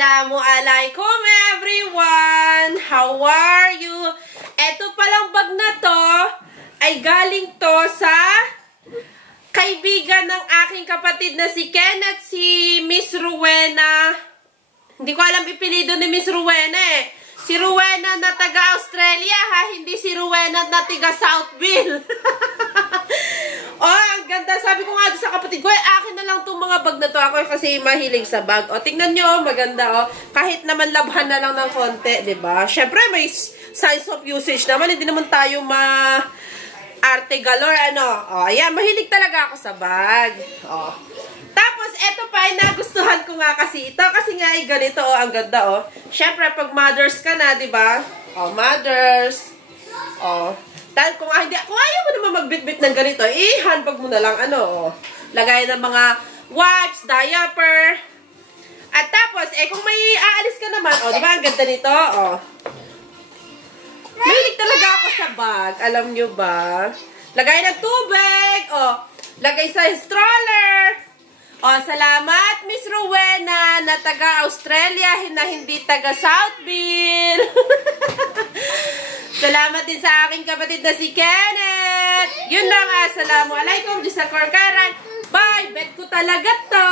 Assalamualaikum everyone! How are you? Eto palang bag na to ay galing to sa kaibigan ng aking kapatid na si Kenneth, si Miss Rowena. Hindi ko alam ipilido ni Miss Rowena eh. Si Rowena na taga-Australia ha, hindi si Rowena na taga-Southville. Oh, ang ganda. Sabi ko nga sa kapatid ko, akin na lang itong mga bag na to. Ako kasi mahilig sa bag. O, tingnan nyo, maganda. O, kahit naman labhan na lang ng konti, diba? Siyempre, may signs of usage naman. Hindi naman tayo arte galore, ano. O, ayan, mahilig talaga ako sa bag. O. Tapos, eto pa, ay nagustuhan ko nga kasi ito. Kasi nga, ay ganito, o, ang ganda, o. Siyempre, pag mothers ka na, diba? O, mothers. O. Kung ayaw mo naman magbitbit ng ganito, handbag mo na lang, ano, lagay ng mga wipes, diaper. At tapos, kung may aalis ka naman, diba, ang ganda nito, mahilig talaga ako sa bag, alam nyo ba? Lagay ng tubig, lagay sa stroller. Salamat, Miss Rowena, na taga-Australia, na hindi taga-Southville. Salamat din sa aking kapatid na si Kenneth. Yun lang, assalamualaikum, Diyos sa Korkaran. Bye! Bet ko talaga to.